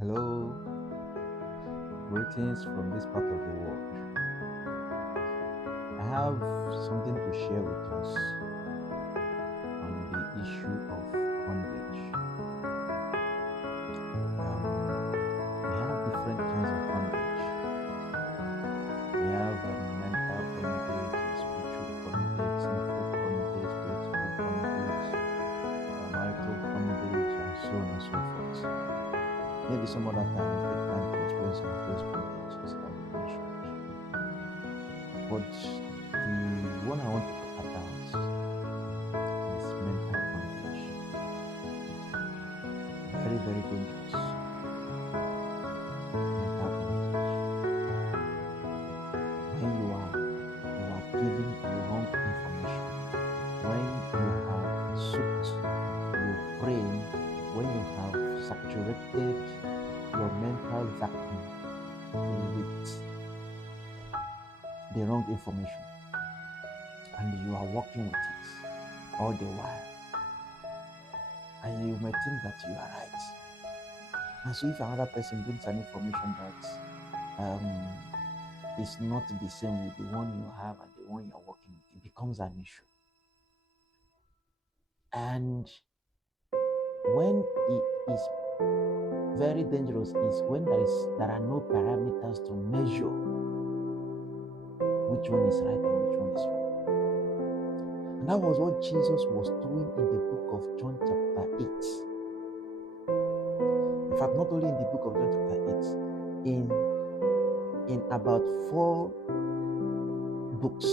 Hello, greetings from this part of the world. I have something to share with us on the issue of bondage. We have different kinds of bondage. We have mental bondage, spiritual bondage, sinful bondage, political bondage, marital bondage, and so on and so forth. Maybe some other time we'll take time to explain some of those bondages that we mentioned. But the one I want to talk about is mental bondage. Very, very dangerous. Mental bondage. When you are given the wrong information. When you have soaked your brain. When you have saturated your mental vacuum with the wrong information, and you are working with it all the while, and you may think that you are right. And so if another person brings an information that is not the same with the one you have and the one you are working with, it becomes an issue. And when it is very dangerous is when there are no parameters to measure which one is right and which one is wrong. And that was what Jesus was doing in the book of John chapter 8. In fact, not only in the book of John chapter 8, in about 4 books,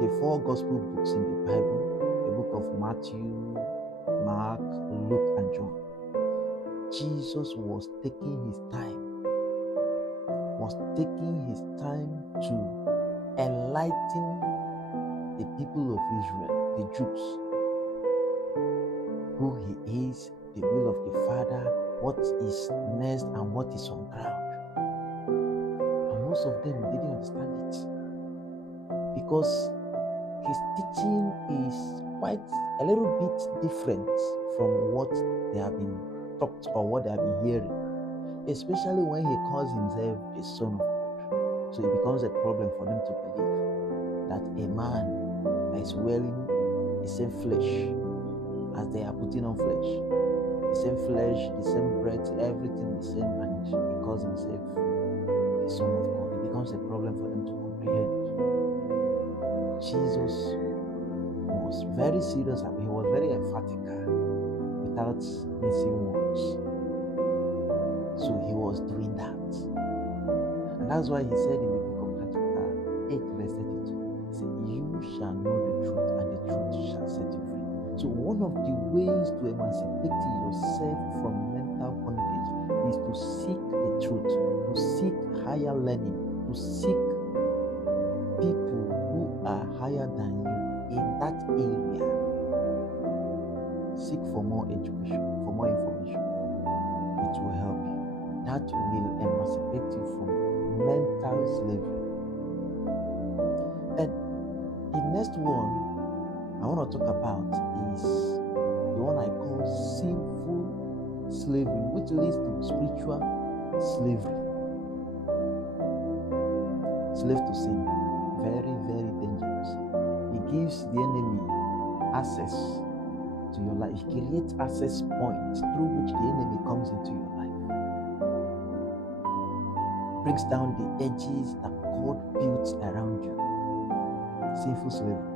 the 4 gospel books in the Bible, the book of Matthew, Mark, Luke, and John, Jesus was taking his time to enlighten the people of Israel, the Jews, who he is, the will of the Father, what is next and what is on ground. And most of them didn't understand it because his teaching is quite a little bit different from what they have been taught or what they have been hearing, especially when he calls himself the Son of God. So it becomes a problem for them to believe that a man that is wearing the same flesh as they are putting on flesh, the same flesh, the same breath, everything the same, and he calls himself the Son of God. It becomes a problem for them to comprehend. Jesus was very serious and he was very emphatic without missing words. So he was doing that. And that's why he said in the book of John chapter 8 verse 32, he said, you shall know the truth and the truth shall set you free. So one of the ways to emancipate yourself from mental bondage is to seek the truth, to seek higher learning, to seek people who are higher than you in that area. Seek for more education, for more information. It will help you. That will emancipate you from mental slavery. And the next one I want to talk about is the one I call sinful slavery, which leads to spiritual slavery. Slave to sin. Very, very dangerous. It gives the enemy access to your life. It creates access points through which the enemy comes into your life. Breaks down the edges that God built around you. Sinful slavery.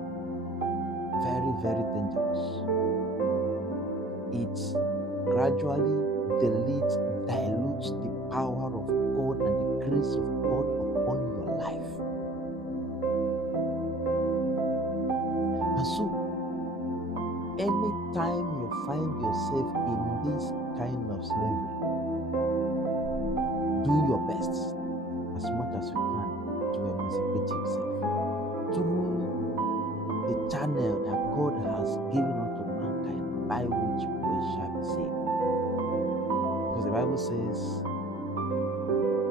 Very, very dangerous. It gradually dilutes the power of God and the grace of God upon your life. And so, anytime you find yourself in this kind of slavery, do your best as much as you can to emancipate yourself through the channel that God has given unto mankind by which we shall be saved. Because the Bible says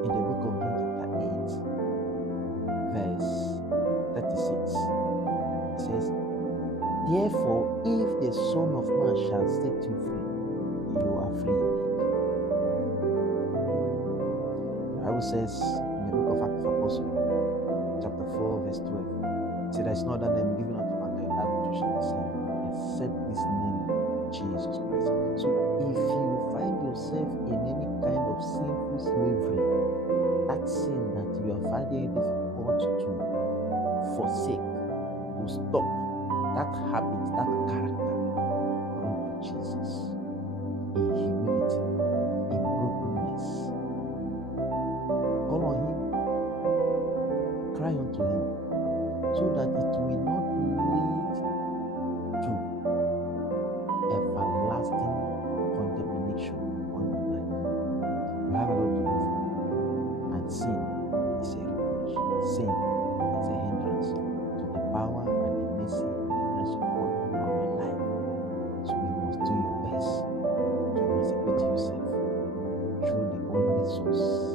in the book of John chapter 8 verse 36, it says, therefore if the Son of Man shall set you free, you are free indeed. Bible says in the book of Acts of Apostles, chapter 4, verse 12, it said, there is no other name given unto mankind by which you shall be saved, except this name, Jesus Christ. So if you find yourself in any kind of sinful slavery, that sin that you are finding it difficult to forsake, to stop, that habit, that character, run to Jesus in humility, in brokenness. Call on Him, cry unto Him, so that it will not lead to everlasting condemnation on your life. You have a lot to do for you, and sin is a reproach. Sin is a hindrance to the power and the mercy and the grace of God upon your life. So you must do your best to emancipate yourself through the only source